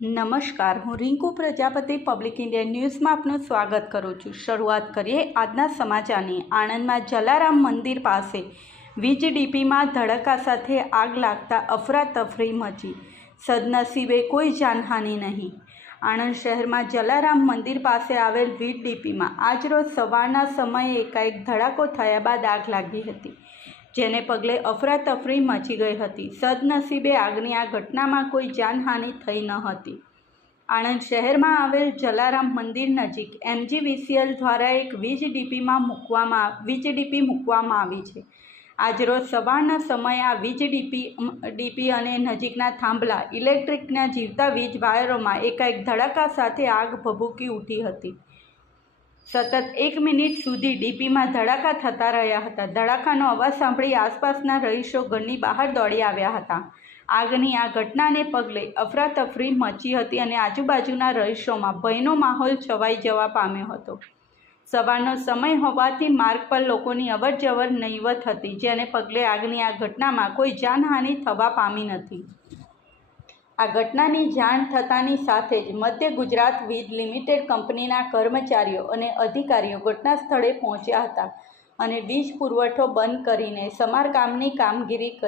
નમસ્કાર, હું Rinku Prajapati public India ન્યૂઝમાં આપનું સ્વાગત કરું છું। શરૂઆત કરીએ આજના સમાચારની। આણંદમાં જલારામ મંદિર પાસે વીજડીપીમાં ધડાકા સાથે આગ લાગતા અફરાતફરી મચી, સદનસીબે કોઈ જાનહાનિ નહીં। આણંદ શહેરમાં જલારામ મંદિર પાસે આવેલ વીજડીપીમાં આજરોજ સવારના સમયે એકાએક ધડાકો થયા બાદ આગ લાગી હતી, જેને પગલે અફરાતફરી મચી ગઈ હતી। સદનસીબે આગની આ ઘટનામાં કોઈ જાનહાનિ થઈ ન હતી। આણંદ શહેરમાં આવેલ જલારામ મંદિર નજીક MGVCL દ્વારા એક વીજડીપી મૂકવામાં આવી છે। આજરોજ સવારના સમયે આ વીજડીપી અને નજીકના થાંભલા ઇલેક્ટ્રિકના જીવતા વીજ વાયરોમાં એકાએક ધડાકા સાથે આગ ભભૂકી ઉઠી હતી। સતત 1 મિનિટ સુધી ડીપીમાં ધડાકા થતા રહ્યા હતા। ધડાકાનો અવાજ સાંભળી આસપાસના રહીશો ઘરની બહાર દોડી આવ્યા હતા। આગની આ ઘટનાને પગલે અફરાતફરી મચી હતી અને આજુબાજુના રહીશોમાં ભયનો માહોલ છવાઈ જવા પામ્યો હતો। સવારનો સમય હોવાથી માર્ગ પર લોકોની અવરજવર નહિવત હતી, જેને પગલે આગની આ ઘટનામાં કોઈ જાનહાનિ થવા પામી નથી। આ ઘટનાની જાણ થતાની સાથે જ મધ્ય ગુજરાત વીજ લિમિટેડ કંપનીના કર્મચારીઓ અને અધિકારીઓ ઘટના સ્થળે પહોંચ્યા હતા અને વીજ પુરવઠો બંધ કરીને સમારકામની કામગીરી કરી।